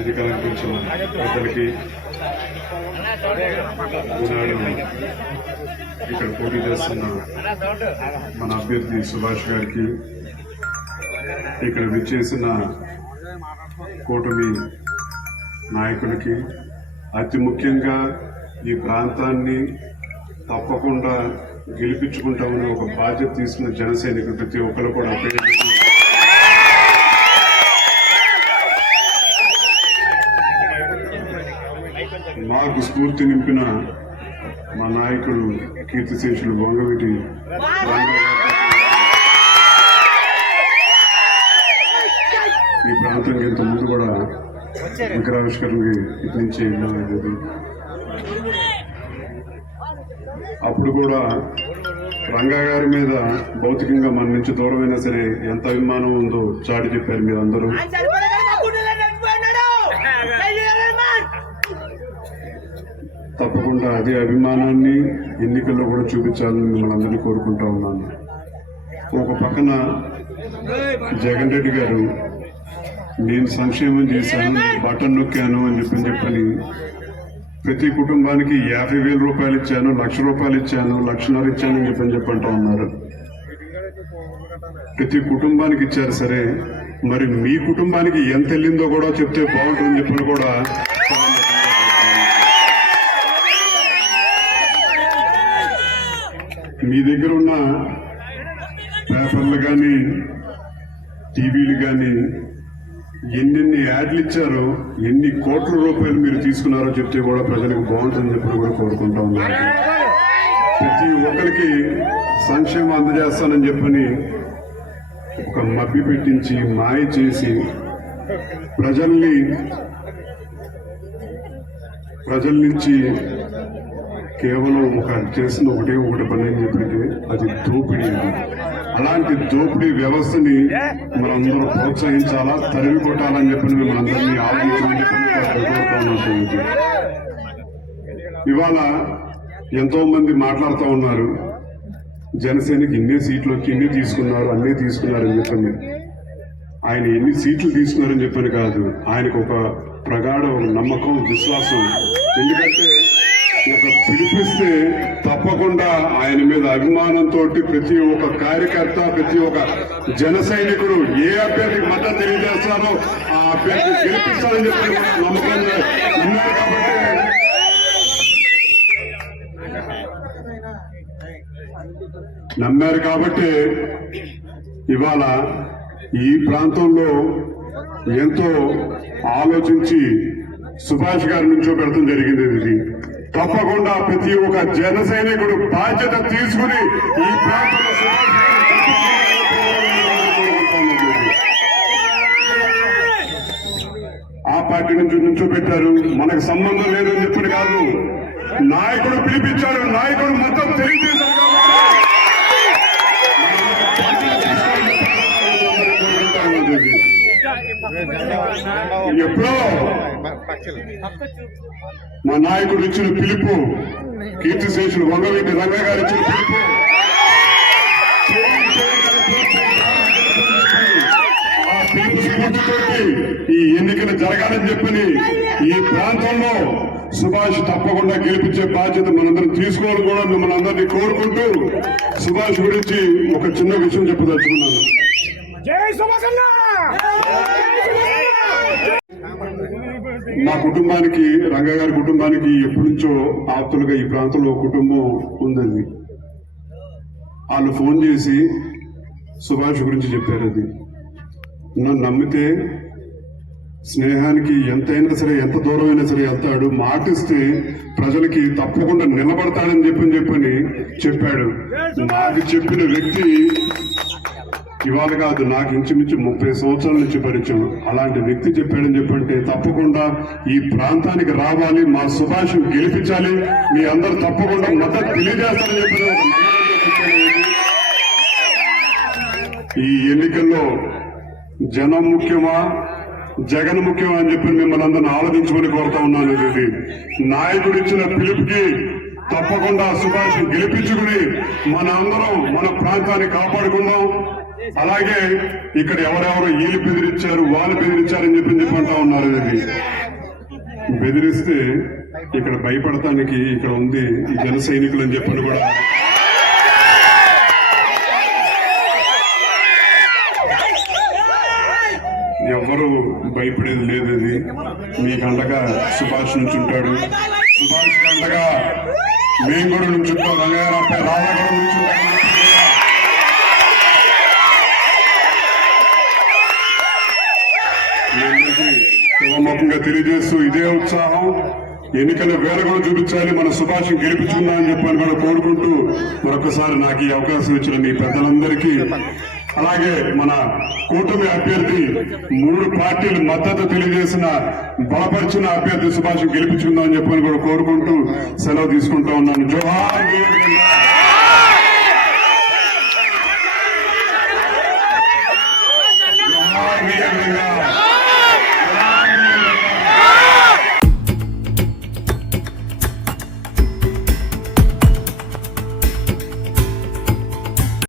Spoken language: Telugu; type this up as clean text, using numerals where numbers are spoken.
ఇది కల్పించిన ప్రజలకి ఇక్కడ పోటీ చేస్తున్న మన అభ్యర్థి సుభాష్ గారికి, ఇక్కడ విచ్చేసిన కూటమి నాయకులకి, అతి ముఖ్యంగా ఈ ప్రాంతాన్ని తప్పకుండా గెలిపించుకుంటామని ఒక బాధ్యత తీసుకున్న జన సైనికులు ప్రతి ఒక్కరు కూడా మాకు స్ఫూర్తి నింపిన మా నాయకుడు కీర్తిశేషులు వంగవీటి ఈ ప్రాంతానికి ఇంత ముందు కూడా విగ్రహావిష్కరణకి ఇట్నుంచి వెళ్ళాలి. అప్పుడు కూడా రంగా గారి మీద భౌతికంగా మన నుంచి దూరమైనా సరే ఎంత అభిమానం ఉందో చాటి చెప్పారు మీరందరూ. తప్పకుండా అదే అభిమానాన్ని ఎన్నికల్లో కూడా చూపించాలని మిమ్మల్ని అందరినీ కోరుకుంటా ఉన్నాను. ఒక పక్కన జగన్ రెడ్డి గారు నేను సంక్షేమం చేశాను, బటన్ నొక్కాను అని చెప్పని ప్రతి కుటుంబానికి 50,000 రూపాయలు ఇచ్చాను, 1,00,000 రూపాయలు ఇచ్చాను, 1,50,000 ఇచ్చాను అని చెప్పంటా ఉన్నారు. ప్రతి కుటుంబానికి ఇచ్చారు సరే, మరి మీ కుటుంబానికి ఎంత వెళ్ళిందో కూడా చెప్తే బాగుంటుందని చెప్పని కూడా మీ దగ్గర ఉన్న పేపర్లు కానీ టీవీలు కానీ ఎన్నెన్ని యాడ్లు ఇచ్చారో, ఎన్ని కోట్ల రూపాయలు మీరు తీసుకున్నారో చెప్తే కూడా ప్రజలకు బాగుంటుందని చెప్పి కూడా కోరుకుంటా ఉన్నారు. ప్రతి ఒక్కరికి సంక్షేమం అందజేస్తానని చెప్పని ఒక మభ్య పెట్టించి మాయ చేసి ప్రజల నుంచి కేవలం చేసిన ఒకటి పని అని చెప్పంటే అది దోపిడీ. అలాంటి దోపిడీ వ్యవస్థని మనందరూ ప్రోత్సహించాలా, తరిమి కొట్టాలని చెప్పి మనందరినీ ఆలోచించమని చెప్పి ఇవాళ ఎంతో మంది మాట్లాడుతూ ఉన్నారు, జనసేనకి ఇన్ని సీట్లు వచ్చి ఇన్ని తీసుకున్నారు, అన్నీ తీసుకున్నారని చెప్పండి. ఆయన ఎన్ని సీట్లు తీసుకున్నారని చెప్పని కాదు, ఆయనకు ఒక ప్రగాఢ నమ్మకం, విశ్వాసం. ఎందుకంటే ఒక పిలిపిస్తే తప్పకుండా ఆయన మీద అభిమానంతో ప్రతి ఒక్క కార్యకర్త, ప్రతి ఒక్క జన సైనికుడు ఏ అభ్యర్థికి మద్దతు తెలియజేస్తారో ఆ అభ్యర్థి గెలిపిస్తారని చెప్పి నమ్మకంగా ఉన్నారు. నమ్మారు కాబట్టి ఇవాళ ఈ ప్రాంతంలో ఎంతో ఆలోచించి సుభాష్ గారి నుంచో పెడతాం జరిగింది. ఇది తప్పకుండా ప్రతి ఒక్క జన సైనికుడు బాధ్యత తీసుకుని ఈ ప్రాంతంలో ఆ పార్టీ నుంచి నుంచోబెట్టారు, మనకు సంబంధం లేదని చెప్పని కాదు, నాయకుడు పిలిపించారు, నాయకుడు మొత్తం తెలియజేశారు. ఎప్పుడో మా నాయకుడు ఇచ్చిన పిలుపు, కీర్తిశేషులు వంగవీటి రంగా గారు ఇచ్చిన పిలుపు, ఆ పిలుపు స్ఫూర్తితో ఈ ఎన్నికలు జరగాలని చెప్పని ఈ ప్రాంతంలో సుభాష్ తప్పకుండా గెలిపించే బాధ్యత మనందరం తీసుకోవాలని కూడా మిమ్మల్ని అందరినీ కోరుకుంటూ సుభాష్ గురించి ఒక చిన్న విషయం చెప్పదలుచుకున్నాను. మా కుటుంబానికి, రంగా గారి కుటుంబానికి ఎప్పటి నుంచో ఆప్తులుగా ఈ ప్రాంతంలో కుటుంబం ఉందండి. వాళ్ళు ఫోన్ చేసి సుభాష్ గురించి చెప్పారు. అది నన్ను నమ్మితే స్నేహానికి ఎంతైనా సరే, ఎంత దూరమైనా సరే వెళ్తాడు, మాటిస్తే ప్రజలకి తప్పకుండా నిలబడతాడని చెప్పని చెప్పాడు. నాకు చెప్పిన వ్యక్తి ఇవాళ కాదు, నాకు ఇంచుమించు 30 సంవత్సరాల నుంచి పరిచయం. అలాంటి వ్యక్తి చెప్పాడని చెప్పంటే తప్పకుండా ఈ ప్రాంతానికి రావాలి, మా సుభాష్ గెలిపించాలి, మీ అందరూ తప్పకుండా మద్దతు తెలియజేస్తారని చెప్పిన ఈ ఎన్నికల్లో జనం ముఖ్యమా, జగన్ ముఖ్యమా అని చెప్పి మిమ్మల్ని అందరిని ఆలోచించుకొని కోరుతా ఉన్నాను. నాయకుడు ఇచ్చిన పిలుపుకి తప్పకుండా సుభాష్ గెలిపించుకుని మన అందరం మన ప్రాంతాన్ని కాపాడుకుందాం. అలాగే ఇక్కడ ఎవరెవరు వీళ్ళు బెదిరించారు వాళ్ళు బెదిరించారని చెప్పి అంటా ఉన్నారు. ఇది బెదిరిస్తే ఇక్కడ భయపడటానికి ఇక్కడ ఉంది ఈ జన సైనికులు అని చెప్పని కూడా ఎవరు భయపడేది లేదు. ఇది మీకు అండగా సుభాష్ నుంచి ఉంటాడు. సుభాష్ అండగా మేము కూడా నుంచుంటాం. రంగారాపై రాధా కూడా నుంచుంటాం. శుభముఖంగా తెలియజేస్తూ ఇదే ఉత్సాహం ఎన్నికల వేళ కూడా చూపించాలి. మన సుభాష్ గెలిపించుకుందా అని చెప్పని కూడా కోరుకుంటూ మరొకసారి నాకు ఈ అవకాశం ఇచ్చిన మీ పెద్దలందరికీ, అలాగే మన కూటమి అభ్యర్థి 3 పార్టీలు మద్దతు తెలియజేసిన బలపరిచిన అభ్యర్థి సుభాష్ గెలిపించుకుందా అని చెప్పని కూడా కోరుకుంటూ సెలవు తీసుకుంటా ఉన్నాను. జోహార్.